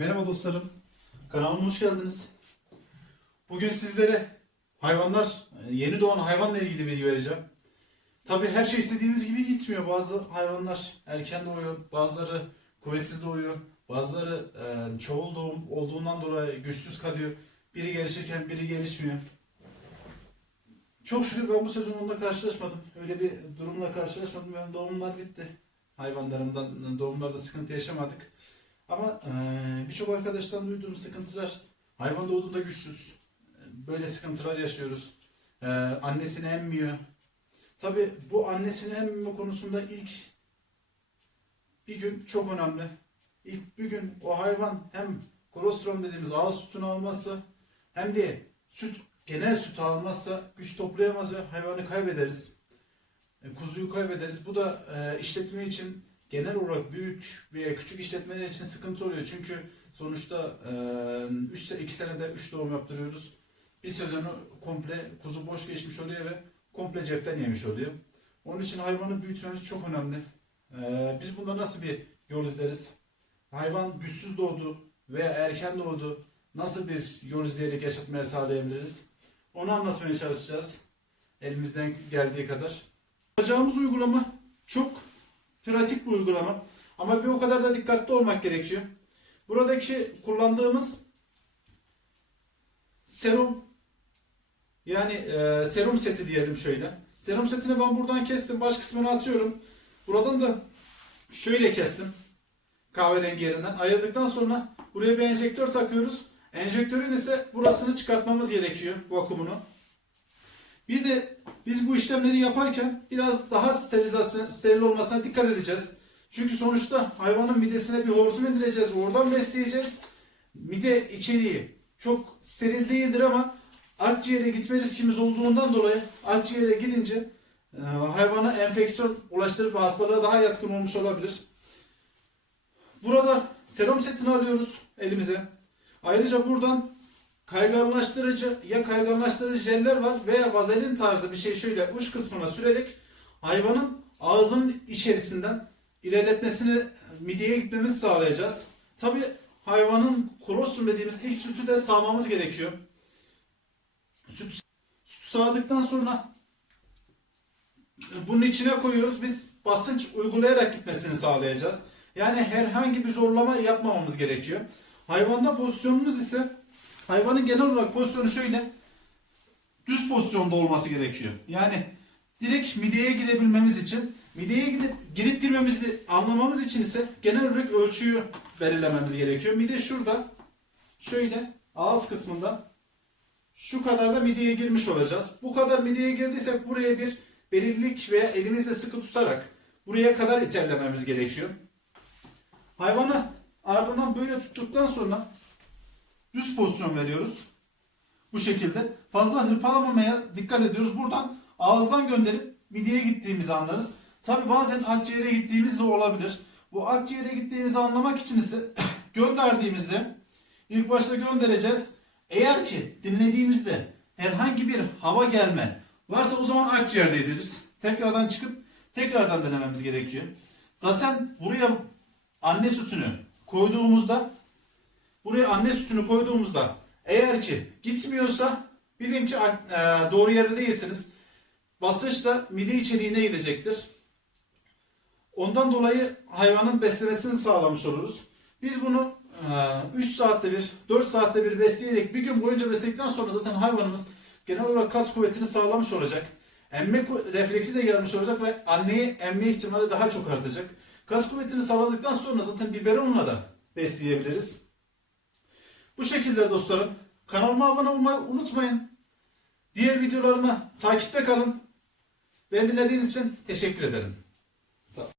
Merhaba dostlarım. Kanalıma hoş geldiniz. Bugün sizlere hayvanlar, yeni doğan hayvanla ilgili bilgi vereceğim. Tabi her şey istediğimiz gibi gitmiyor. Bazı hayvanlar erken doğuyor, bazıları kuvvetsiz doğuyor, bazıları e, çoğul doğum olduğundan dolayı güçsüz kalıyor. Biri gelişirken biri gelişmiyor. Çok şükür ben bu sezon onunla karşılaşmadım. Öyle bir durumla karşılaşmadım. Benim doğumlar bitti. Hayvanlarımdan doğumlarda sıkıntı yaşamadık. Ama eee, birçok arkadaştan duyduğum sıkıntılar hayvan doğduğunda güçsüz. Böyle sıkıntılar yaşıyoruz. Eee, annesini emmiyor. Tabi bu annesini emmeme konusunda ilk bir gün çok önemli. İlk bir gün o hayvan hem kolostrum dediğimiz ağız sütünü almazsa hem de süt genel süt almazsa güç toplayamaz ve hayvanı kaybederiz. E, Kuzuyu kaybederiz. Bu da e, işletme için genel olarak büyük veya küçük işletmeler için sıkıntı oluyor. Çünkü sonuçta 3 2 senede 3 doğum yaptırıyoruz. Bir sezonu komple kuzu boş geçmiş oluyor ve komple cepten yemiş oluyor. Onun için hayvanı büyütmemiz çok önemli. E, biz bunda nasıl bir yol izleriz? Hayvan güçsüz doğdu veya erken doğdu. Nasıl bir yol izleyerek yaşatmaya sağlayabiliriz? Onu anlatmaya çalışacağız. Elimizden geldiği kadar. Yapacağımız uygulama çok pratik bir uygulama. Ama bir o kadar da dikkatli olmak gerekiyor. Buradaki kullandığımız serum yani e, serum seti diyelim şöyle. Serum setini ben buradan kestim. Baş kısmını atıyorum. Buradan da şöyle kestim. Kahverengi yerinden. Ayırdıktan sonra buraya bir enjektör takıyoruz. Enjektörün ise burasını çıkartmamız gerekiyor. Vakumunu. Bir de biz bu işlemleri yaparken biraz daha sterilizasyon, steril olmasına dikkat edeceğiz. Çünkü sonuçta hayvanın midesine bir hortum indireceğiz. Oradan besleyeceğiz. Mide içeriği çok steril değildir ama akciğere gitme riskimiz olduğundan dolayı akciğere gidince e, hayvana enfeksiyon ulaştırıp hastalığa daha yatkın olmuş olabilir. Burada serum setini alıyoruz elimize. Ayrıca buradan kayganlaştırıcı ya kayganlaştırıcı jeller var veya vazelin tarzı bir şey şöyle uç kısmına sürerek hayvanın ağzının içerisinden ilerletmesini mideye gitmemizi sağlayacağız. Tabi hayvanın kolostrum dediğimiz ilk sütü de sağmamız gerekiyor. Süt, sütü sağdıktan sonra bunun içine koyuyoruz. Biz basınç uygulayarak gitmesini sağlayacağız. Yani herhangi bir zorlama yapmamamız gerekiyor. Hayvanda pozisyonumuz ise hayvanın genel olarak pozisyonu şöyle düz pozisyonda olması gerekiyor. Yani direkt mideye gidebilmemiz için mideye gidip girip girmemizi anlamamız için ise genel olarak ölçüyü belirlememiz gerekiyor. Mide şurada şöyle ağız kısmında şu kadar da mideye girmiş olacağız. Bu kadar mideye girdiysek buraya bir belirlilik veya elimizle sıkı tutarak buraya kadar iterlememiz gerekiyor. Hayvanı ardından böyle tuttuktan sonra düz pozisyon veriyoruz. Bu şekilde. Fazla hırpalamamaya dikkat ediyoruz. Buradan ağızdan gönderip mideye gittiğimizi anlarız. Tabi bazen akciğere gittiğimiz de olabilir. Bu akciğere gittiğimizi anlamak için ise gönderdiğimizde ilk başta göndereceğiz. Eğer ki dinlediğimizde herhangi bir hava gelme varsa o zaman akciğerde ederiz. Tekrardan çıkıp tekrardan denememiz gerekiyor. Zaten buraya anne sütünü koyduğumuzda buraya anne sütünü koyduğumuzda eğer ki gitmiyorsa bilin ki e, doğru yerde değilsiniz. Basınçla mide içeriğine gidecektir. Ondan dolayı hayvanın beslemesini sağlamış oluruz. Biz bunu 3 saatte bir, 4 saatte bir besleyerek bir gün boyunca besledikten sonra zaten hayvanımız genel olarak kas kuvvetini sağlamış olacak. Emme refleksi de gelmiş olacak ve anneyi emme ihtimali daha çok artacak. Kas kuvvetini sağladıktan sonra zaten biberonla da besleyebiliriz. Bu şekilde dostlarım. Kanalıma abone olmayı unutmayın. Diğer videolarıma takipte kalın. Beni dinlediğiniz için teşekkür ederim. Sağ.